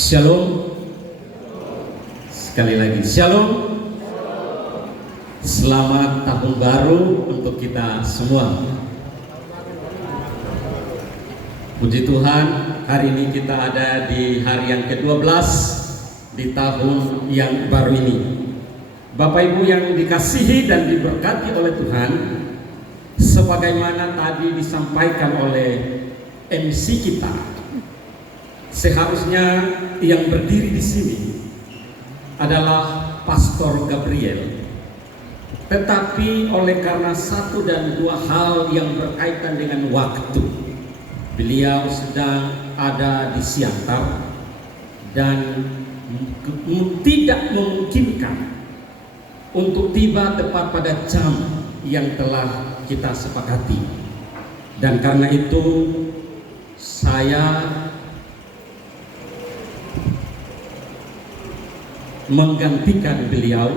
Shalom. Sekali lagi Shalom. Selamat tahun baru untuk kita semua. Puji Tuhan, hari ini kita ada di hari yang ke-12 di tahun yang baru ini. Bapak Ibu yang dikasihi dan diberkati oleh Tuhan, sebagaimana tadi disampaikan oleh MC kita, seharusnya yang berdiri di sini adalah Pastor Gabriel. Tetapi oleh karena satu dan dua hal yang berkaitan dengan waktu, beliau sedang ada di Siantar dan tidak memungkinkan untuk tiba tepat pada jam yang telah kita sepakati. Dan karena itu saya menggantikan beliau.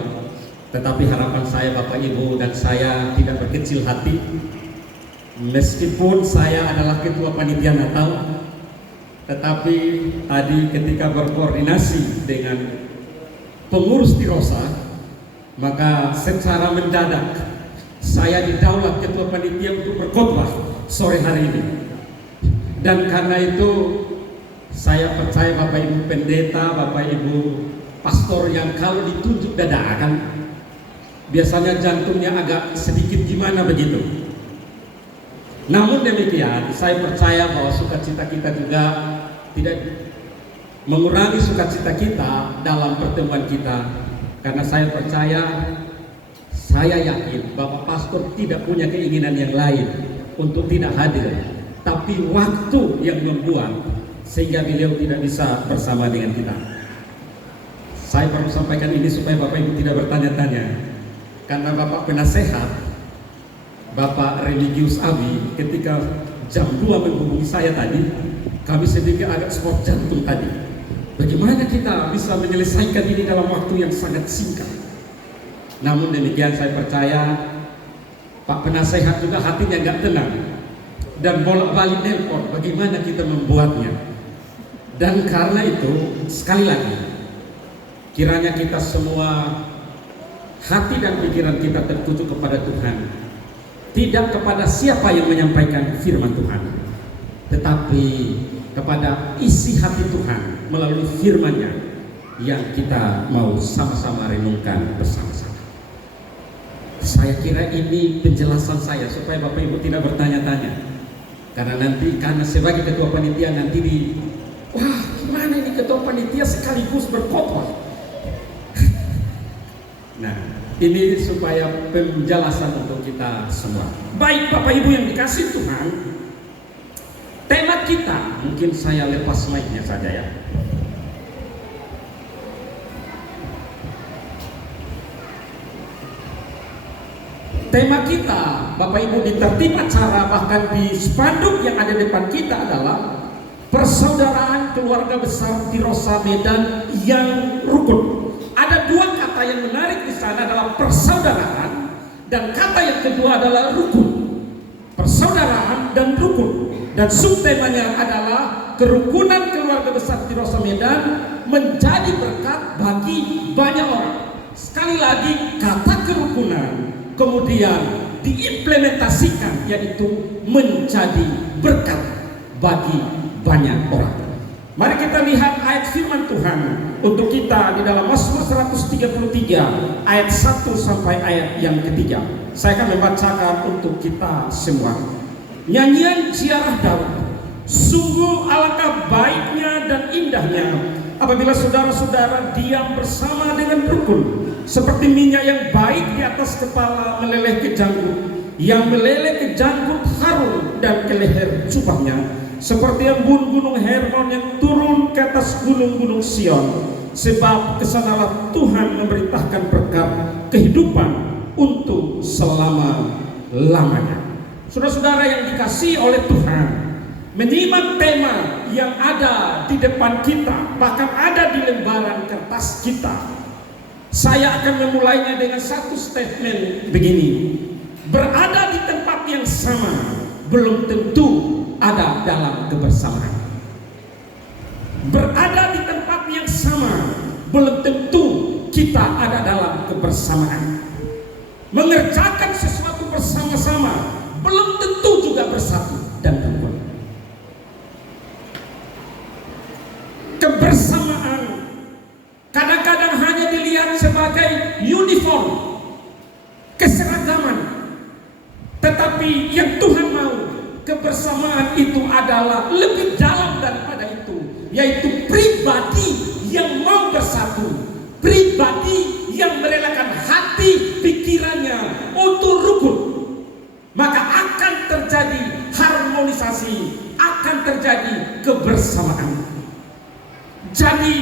Tetapi harapan saya, Bapak Ibu dan saya, tidak berkecil hati. Meskipun saya adalah ketua panitia Natal, tetapi tadi ketika berkoordinasi dengan pengurus Tirosa, maka secara mendadak saya didaulat ketua panitia untuk berkhotbah sore hari ini. Dan karena itu saya percaya Bapak Ibu pendeta, Bapak Ibu pastor yang kalau ditunjuk dadakan biasanya jantungnya agak sedikit gimana begitu. Namun demikian, saya percaya bahwa sukacita kita juga tidak mengurangi sukacita kita dalam pertemuan kita. Karena saya percaya, saya yakin Bapak Pastor tidak punya keinginan yang lain untuk tidak hadir, tapi waktu yang membuat sehingga beliau tidak bisa bersama dengan kita. Saya perlu sampaikan ini supaya Bapak Ibu tidak bertanya-tanya. Karena Bapak penasehat, Bapak Religius Abi, ketika jam 2 menghubungi saya tadi, kami sedikit agak sport jantung tadi. Bagaimana kita bisa menyelesaikan ini dalam waktu yang sangat singkat? Namun demikian saya percaya Pak penasehat juga hatinya nggak tenang dan bolak-balik nelpon bagaimana kita membuatnya. Dan karena itu sekali lagi, kiranya kita semua hati dan pikiran kita tertuju kepada Tuhan, tidak kepada siapa yang menyampaikan firman Tuhan, tetapi kepada isi hati Tuhan melalui firman-Nya yang kita mau sama-sama renungkan bersama-sama. Saya kira ini penjelasan saya supaya Bapak Ibu tidak bertanya-tanya, karena sebagai ketua panitia nanti wah gimana ini ketua panitia sekaligus berkhotbah. Nah, ini supaya penjelasan untuk kita semua. Baik Bapak Ibu yang dikasih Tuhan, tema kita, mungkin saya lepas slide-nya saja ya. Tema kita, Bapak Ibu, di tertib acara bahkan di spanduk yang ada di depan kita adalah persaudaraan keluarga besar Tirosa Medan yang rukun. Ada dua kata yang menarik di sana adalah persaudaraan dan kata yang kedua adalah rukun. Persaudaraan dan rukun. Dan subtemanya adalah kerukunan keluarga besar Tirosa Medan menjadi berkat bagi banyak orang. Sekali lagi kata kerukunan kemudian diimplementasikan, yaitu menjadi berkat bagi banyak orang. Mari kita lihat ayat firman Tuhan untuk kita di dalam Mazmur 133 ayat 1 sampai ayat yang ketiga. Saya akan membacakan untuk kita semua. Nyanyian ziarah Daud. Sungguh alangkah baiknya dan indahnya apabila saudara-saudara diam bersama dengan rukun, seperti minyak yang baik di atas kepala meleleh ke janggut, yang meleleh ke janggut harum dan ke leher jubahnya, seperti embun gunung Hermon yang turun ke atas gunung-gunung Sion. Sebab kesanalah Tuhan memerintahkan berkat kehidupan untuk selama-lamanya. Saudara-saudara yang dikasihi oleh Tuhan, menyimak tema yang ada di depan kita, bahkan ada di lembaran kertas kita. Saya akan memulainya dengan satu statement begini: berada di tempat yang sama belum tentu ada dalam kebersamaan. Berada di tempat belum tentu kita ada dalam kebersamaan. Mengerjakan sesuatu bersama-sama belum tentu juga bersatu dan rukun. Kebersamaan kadang-kadang hanya dilihat sebagai uniform, keseragaman. Tetapi yang Tuhan mau, kebersamaan itu adalah lebih dalam daripada itu, yaitu pribadi yang mau bersatu, pribadi yang merelakan hati pikirannya untuk rukun. Maka akan terjadi harmonisasi, akan terjadi kebersamaan. Jadi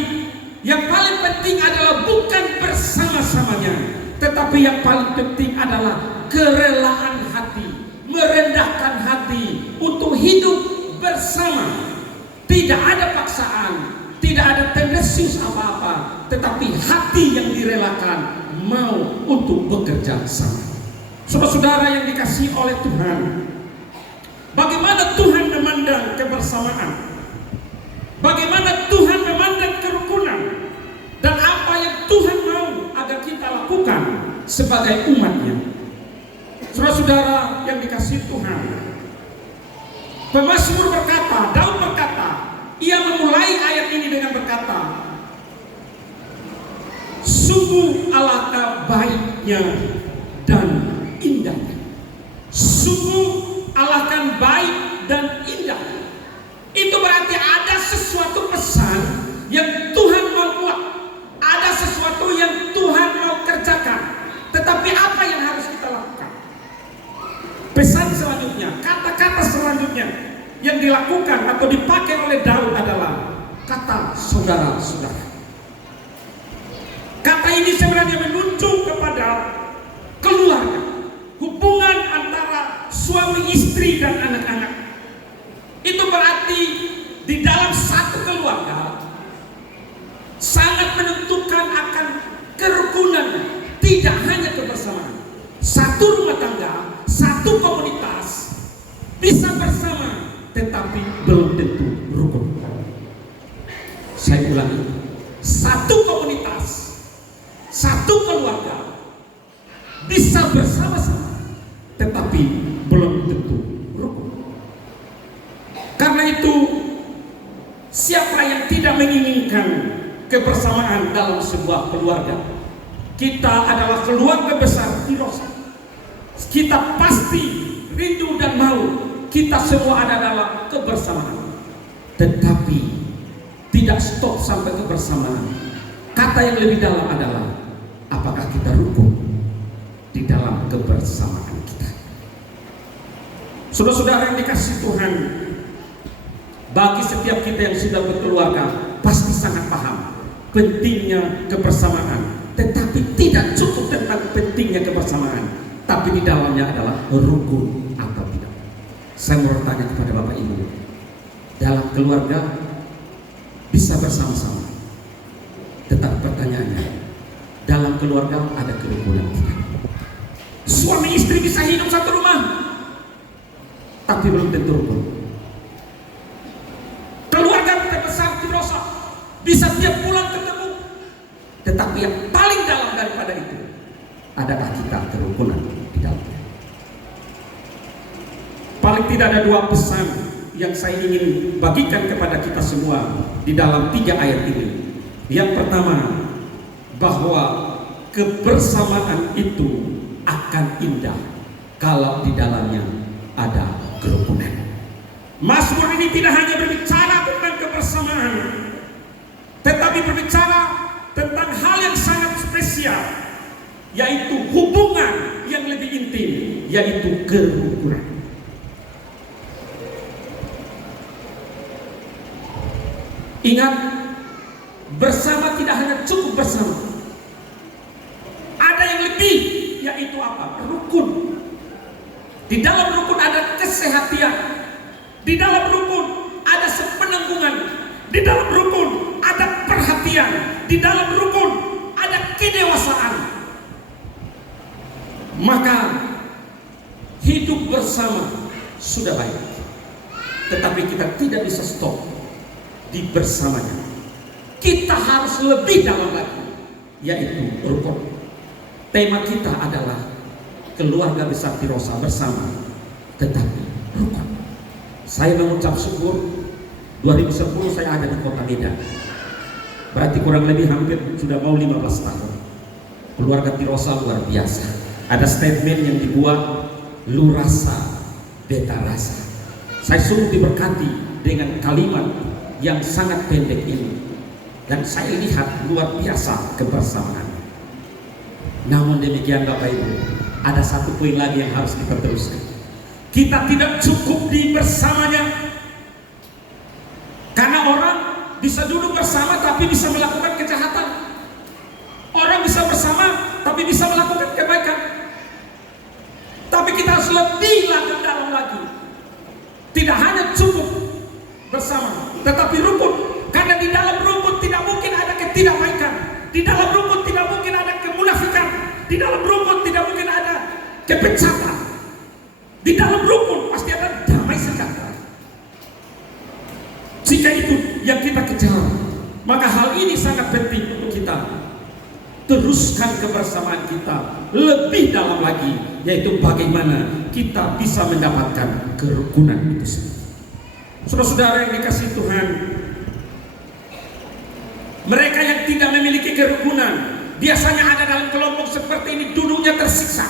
yang paling penting adalah bukan bersama-samanya, tetapi yang paling penting adalah kerelaan hati, merendahkan hati untuk hidup bersama. Tidak ada paksaan, tidak ada tendensius apa-apa, tetapi hati yang direlakan mau untuk bekerja sama. Saudara-saudara yang dikasihi oleh Tuhan, bagaimana Tuhan memandang kebersamaan? Bagaimana Tuhan memandang kerukunan? Dan apa yang Tuhan mau agar kita lakukan sebagai umatnya? Saudara-saudara yang dikasihi Tuhan, pemazmur berkata, Daud berkata, ia memulai ayat ini dengan berkata, sungguh alangkah baiknya dan indahnya. Sungguh alangkah baik dan indah. Itu berarti ada sesuatu pesan yang Tuhan mau buat, ada sesuatu yang Tuhan mau kerjakan. Tetapi apa yang harus kita lakukan? Pesan selanjutnya, kata-kata selanjutnya yang dilakukan atau dipakai oleh Daud adalah kata saudara-saudara. Kata ini sebenarnya menunjuk kepada keluarga, hubungan antara suami istri dan anak-anak. Itu berarti di dalam satu keluarga sangat menentukan akan kerukunan, tidak hanya kebersamaan. Satu rumah tangga, satu komunitas bisa bersama, tetapi belum tentu rukun. Saya ulangi, satu komunitas, satu keluarga bisa bersama-sama, tetapi belum tentu rukun. Karena itu, siapa yang tidak menginginkan kebersamaan dalam sebuah keluarga? Kita adalah keluarga besar Tirosa. Kita pasti rindu dan mau kita semua ada dalam kebersamaan. Tetapi tidak stop sampai kebersamaan. Kata yang lebih dalam adalah apakah kita rukun di dalam kebersamaan kita. Saudara-saudara yang dikasihi Tuhan, bagi setiap kita yang sudah berkeluarga pasti sangat paham pentingnya kebersamaan. Tetapi tidak cukup tentang pentingnya kebersamaan, tapi di dalamnya adalah rukun atau tidak. Saya mau bertanya kepada Bapak Ibu, dalam keluarga bisa bersama-sama, tetapi pertanyaannya, dalam keluarga ada kerukunan tidak? Suami istri bisa hidup satu rumah, tapi belum tentu rukun. Keluarga terbesar Tirosa bisa tiap pulang ketemu, tetapi yang paling dalam daripada itu adalah kita kerukunan di dalamnya. Paling tidak ada dua pesan yang saya ingin bagikan kepada kita semua di dalam 3 ayat ini. Yang pertama, bahwa kebersamaan itu akan indah kalau di dalamnya ada kerukunan. Mazmur ini tidak hanya berbicara tentang kebersamaan, tetapi berbicara tentang hal yang sangat spesial, yaitu hubungan yang lebih intim, yaitu kerukunan. Ingat, bersama tidak hanya cukup bersama, ada yang lebih, yaitu apa? Rukun. Di dalam rukun ada kesehatian, di dalam rukun ada sepenanggungan, di dalam rukun ada perhatian, di dalam rukun ada kedewasaan. Maka hidup bersama sudah baik, tetapi kita tidak bisa stop di bersamanya. Kita harus harus lebih dalam lagi, yaitu rukun. Tema kita adalah keluarga besar Tirosa bersama, tetapi rukun. Saya mengucap syukur 2010 saya ada di kota Medan. Berarti kurang lebih hampir sudah mau 15 tahun. Keluarga Tirosa luar biasa. Ada statement yang dibuat, lu rasa, beta rasa. Saya sungguh diberkati dengan kalimat yang sangat pendek ini. Dan saya lihat luar biasa kebersamaan. Namun demikian Bapak Ibu, ada satu poin lagi yang harus kita teruskan. Kita tidak cukup di bersamanya. Karena orang bisa duduk bersama tapi bisa melakukan kejahatan. Orang bisa bersama tapi bisa melakukan kebaikan. Tapi kita harus lebih lagi dalam lagi. Tidak hanya cukup bersama, tetapi rukun. Karena di dalam rukun tidak mungkin ada ketidakbaikan. Di dalam rukun tidak mungkin ada kemunafikan. Di dalam rukun tidak mungkin ada kepecatan. Di dalam rukun pasti ada damai sejahtera. Jika itu yang kita kejar, maka hal ini sangat penting untuk kita teruskan kebersamaan kita lebih dalam lagi, yaitu bagaimana kita bisa mendapatkan kerukunan itu sendiri. Saudara-saudara yang dikasihi Tuhan, mereka yang tidak memiliki kerukunan biasanya ada dalam kelompok seperti ini, duduknya tersiksa.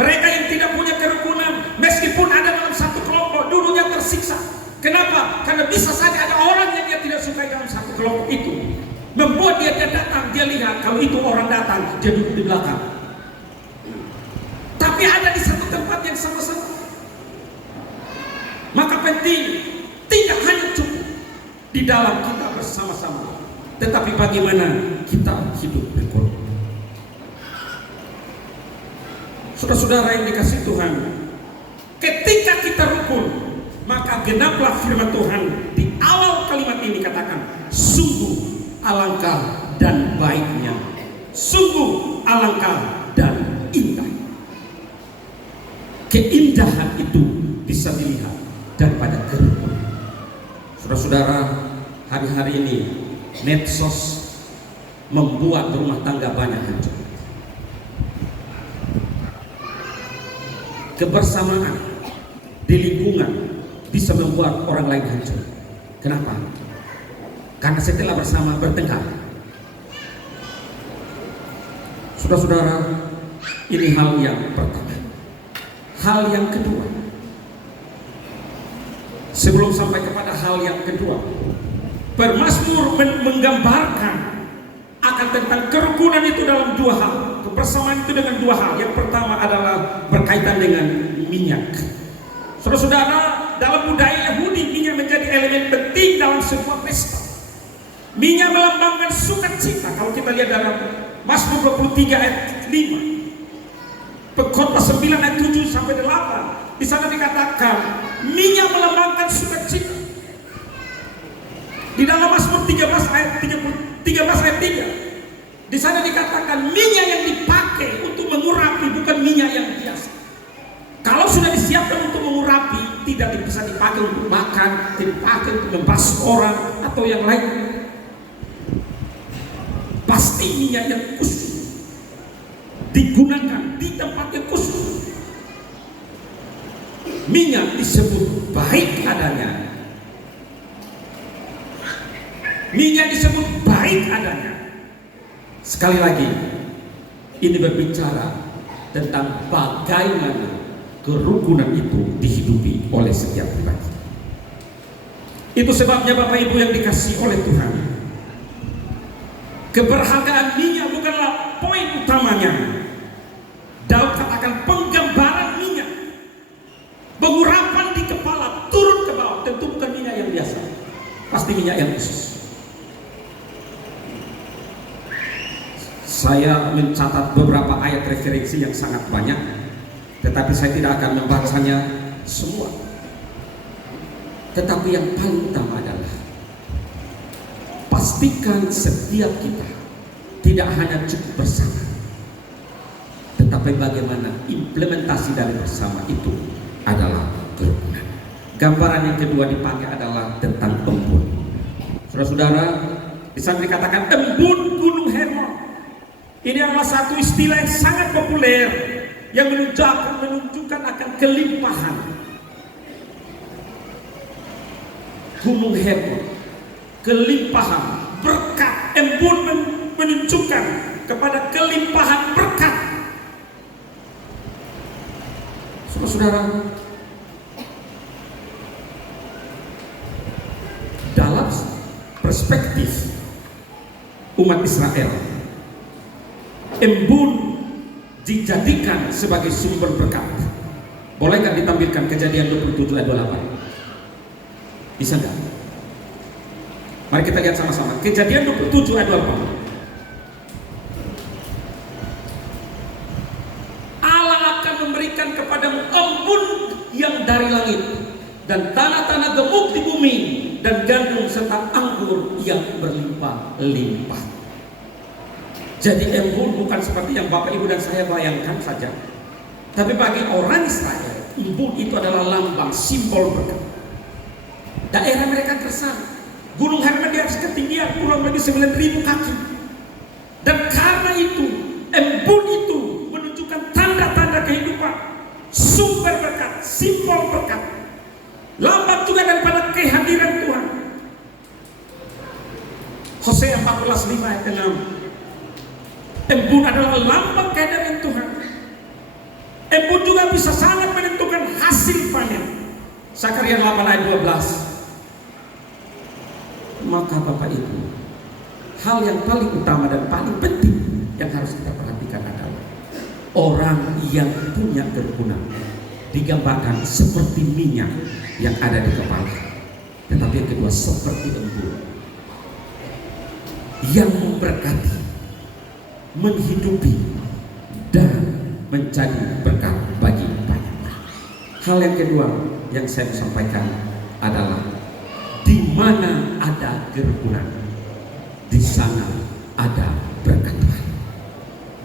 Mereka yang tidak punya kerukunan, meskipun ada dalam satu kelompok, duduknya tersiksa. Kenapa? Karena bisa saja ada orang yang dia tidak sukai dalam satu kelompok itu, membuat dia datang, dia lihat kalau itu orang datang, dia duduk di belakang. Tapi ada di satu tempat yang sama-sama. Maka penting, tidak hanya cukup di dalam kita bersama-sama, tetapi bagaimana kita hidup berkorban. Saudara-saudara yang dikasihi Tuhan, ketika kita rukun, maka genaplah firman Tuhan di awal kalimat ini, katakan, sungguh alangkah dan baiknya, sungguh alangkah dan indah. Keindahan itu bisa dilihat daripada kerukunan. Saudara-saudara, hari-hari ini medsos membuat rumah tangga banyak hancur. Kebersamaan di lingkungan bisa membuat orang lain hancur. Kenapa? Karena setelah bersama bertengkar. Saudara-saudara, ini hal yang pertama. Hal yang kedua, sebelum sampai kepada hal yang kedua, Permazmur menggambarkan akan tentang kerukunan itu dalam dua hal. Kebersamaan itu dengan dua hal. Yang pertama adalah berkaitan dengan minyak. Saudara-saudara, dalam budaya Yahudi, minyak menjadi elemen penting dalam sebuah pesta. Minyak melambangkan sukacita. Kalau kita lihat dalam Mazmur 23 ayat 5, Pengkhotbah 9 ayat 7 sampai 8, di sana dikatakan minyak melambangkan sukacita. Di dalam Mazmur 13 ayat 3, di sana dikatakan minyak yang dipakai untuk mengurapi bukan minyak yang biasa. Kalau sudah disiapkan untuk mengurapi, tidak bisa dipakai untuk makan, dipakai untuk membasuh orang atau yang lain. Pasti minyak yang khusus digunakan di tempat yang khusus. Minyak disebut baik adanya. Minyak disebut baik adanya. Sekali lagi, ini berbicara tentang bagaimana kerukunan itu dihidupi oleh setiap pribadi. Itu sebabnya Bapak Ibu yang dikasihi oleh Tuhan, keberhargaan minyak bukanlah poin utamanya. Daud katakan penggambaran minyak, pengurapan di kepala turun ke bawah, tentu bukan minyak yang biasa, pasti minyak yang khusus. Saya mencatat beberapa ayat referensi yang sangat banyak, tetapi saya tidak akan membahasnya semua. Tetapi yang paling utama adalah pastikan setiap kita tidak hanya cukup bersama, tetapi bagaimana implementasi dari bersama itu adalah kerukunan. Gambaran yang kedua dipakai adalah tentang embun. Saudara-saudara, Di sana dikatakan embun Gunung Hermon. Ini adalah satu istilah yang sangat populer yang menunjukkan akan kelimpahan Gunung Hermon, kelimpahan berkat. Embun menunjukkan kepada kelimpahan berkat. Saudara, dalam perspektif umat Israel, embun dijadikan sebagai sumber berkat. Bolehkah ditampilkan Kejadian 27 ayat 28? Bisa nggak? Mari kita lihat sama-sama. Kejadian 27 ayat 28. Allah akan memberikan kepadamu embun yang dari langit dan tanah-tanah gemuk di bumi dan gandum serta anggur yang berlimpah-limpah. Jadi embun bukan seperti yang Bapak Ibu dan saya bayangkan saja. Tapi bagi orang Israel, embun itu adalah lambang, simbol berkat. Daerah mereka gersang. Gunung Hermon di atas ketinggian kurang lebih 9.000 kaki. Dan karena itu, embun itu menunjukkan tanda-tanda kehidupan, sumber berkat, simbol berkat. Lambang juga daripada kehadiran Tuhan. Hosea 14:5 ayat 6. Embun adalah lambang kehadiran Tuhan. Embun juga bisa sangat menentukan hasil panen. Zakaria 8 ayat 12. Maka Bapak Ibu, hal yang paling utama dan paling penting yang harus kita perhatikan adalah orang yang punya kerukunan digambarkan seperti minyak yang ada di kepala. Tetapi yang kedua seperti embun yang memberkati, menghidupi dan menjadi berkat bagi banyak. Hal yang kedua yang saya sampaikan adalah di mana ada kerukunan, di sana ada berkat Tuhan.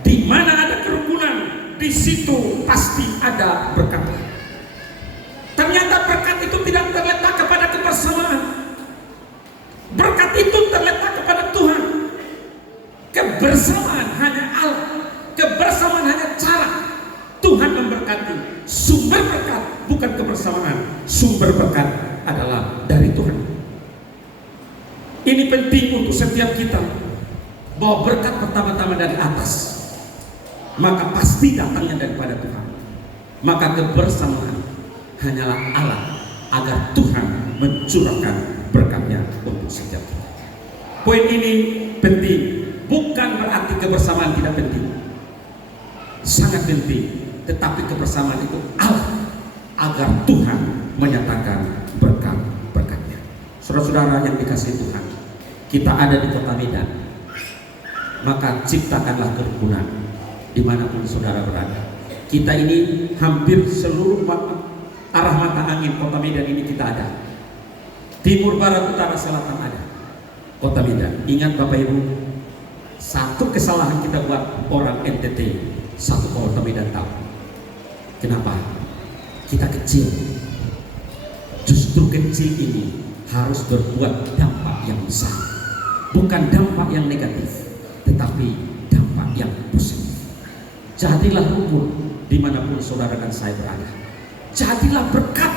Di mana ada kerukunan, di situ pasti ada berkat Tuhan. Ternyata berkat itu tidak terletak kepada kebersamaan. Berkat itu terletak kepada Tuhan. Kebersamaan hanya Allah. Kebersamaan hanya cara Tuhan memberkati. Sumber berkat bukan kebersamaan. Sumber berkat adalah dari Tuhan. Ini penting untuk setiap kita, bahwa berkat pertama-tama dari atas, maka pasti datangnya daripada Tuhan. Maka kebersamaan hanyalah Allah agar Tuhan mencurahkan berkatnya untuk setiap kita. Poin ini penting, bukan berarti kebersamaan tidak penting. Sangat penting, tetapi kebersamaan itu Allah agar Tuhan menyatakan berkat-berkatnya. Saudara-saudara yang dikasihi Tuhan, kita ada di kota Medan, maka ciptakanlah kerukunan dimanapun saudara berada. Kita ini hampir seluruh arah mata angin kota Medan ini kita ada. Timur, barat, utara, selatan ada kota Medan. Ingat Bapak Ibu, satu kesalahan kita buat orang NTT, satu kota Medan tahu. Kenapa? Kita kecil. Justru kecil ini harus berbuat dampak yang besar. Bukan dampak yang negatif, tetapi dampak yang positif. Jadilah rukun dimanapun saudara dan saya berada. Jadilah berkat.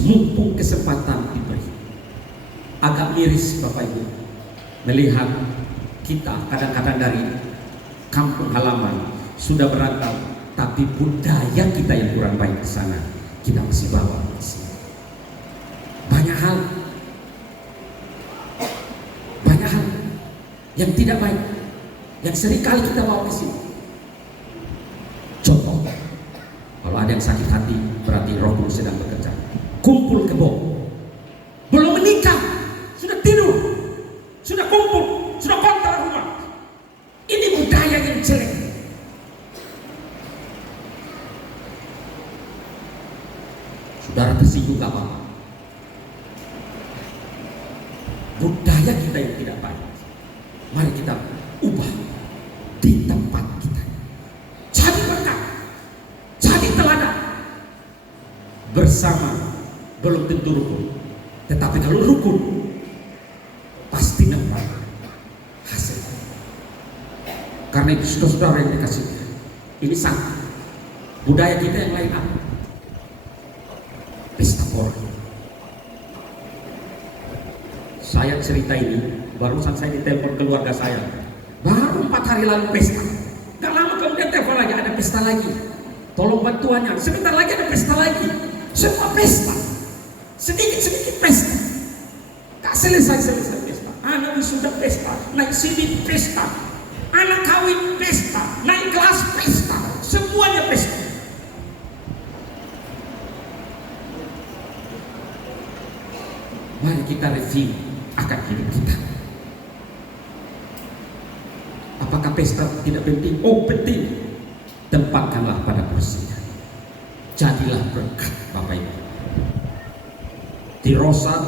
Mumpung kesempatan diberi. Agak miris Bapak Ibu melihat kita kadang-kadang dari kampung halaman sudah berantau, tapi budaya kita yang kurang baik di sana kita masih bawa ke sini. Banyak hal yang tidak baik yang seringkali kita bawa ke sini. Contoh, kalau ada yang sakit hati berarti Roh Kudus sedang bekerja. Kumpul kebo, belum menikah sudah tidur, sudah kumpul, sudah kontrak rumah. Ini budaya yang jelek. Saudara tersinggung gak apa-apa. Budaya kita yang tidak baik, mari kita ubah di tempat kita. Jadi berkat, jadi teladan. Bersama belum tentu rukun, Tetapi kalau rukun, pasti nampak hasil. Karena itu saudara yang dikasih, ini satu budaya kita yang lain apa? Pesta pora. Saya cerita ini, barusan saya ditelepon keluarga saya, baru 4 hari lalu pesta. Gak lama kemudian telepon lagi, ada pesta lagi. Tolong bantuannya, sebentar lagi ada pesta lagi. Semua pesta, sedikit-sedikit pesta. Gak selesai pesta. Anak wisuda pesta, naik sini pesta, anak kawin pesta, naik kelas pesta, semuanya pesta. Mari kita review akan hidup kita. Apakah pesta tidak penting? Oh penting. Tempatkanlah pada porsinya. Jadilah berkat Bapak Ibu. Di Rosa,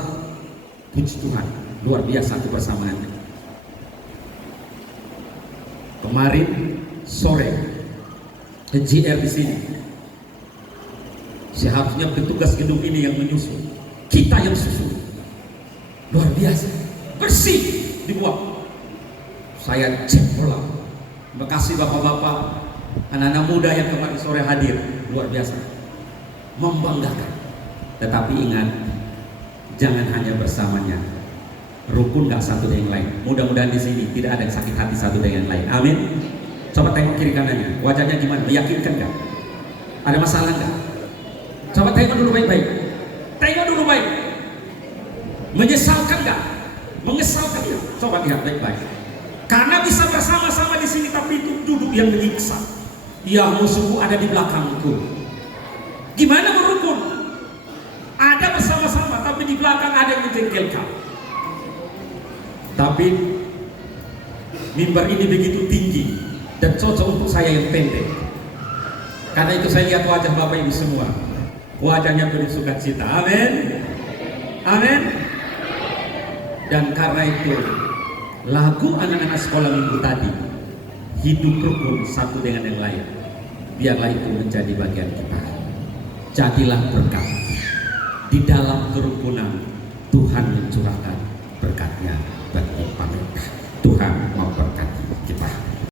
puji Tuhan, luar biasa kebersamaannya. Kemarin sore, GR di sini. Seharusnya petugas gedung ini yang menyusun, kita yang susun. Luar biasa, bersih dibuat. Saya cek pulang. Terima kasih bapak-bapak, anak-anak muda yang kemarin sore hadir, luar biasa, membanggakan. Tetapi ingat, jangan hanya bersamanya, rukun gak satu dengan yang lain. Mudah-mudahan di sini tidak ada yang sakit hati satu dengan yang lain. Amin. Coba tengok kiri kanannya, wajahnya gimana? Meyakinkan gak? Ada masalah gak? Coba tengok dulu baik-baik. Tengok dulu baik. Menyesalkan gak? Mengesalkan ya? Coba lihat baik-baik. Karena bisa bersama-sama di sini, tapi itu duduk yang menyiksa. Ya, musuhku ada di belakangku. Gimana berukun? Ada bersama-sama, tapi di belakang ada yang menjengkelkan. Tapi mimbar ini begitu tinggi dan cocok untuk saya yang pendek. Karena itu saya lihat wajah Bapak Ibu semua, wajahnya penuh sukacita. Amin. Amin. Dan karena itu lagu anak-anak sekolah minggu tadi, hidup rukun satu dengan yang lain, biarlah itu menjadi bagian kita. Jadilah berkat. Di dalam kerukunan Tuhan mencurahkan berkatnya bagi mereka. Tuhan memberkati.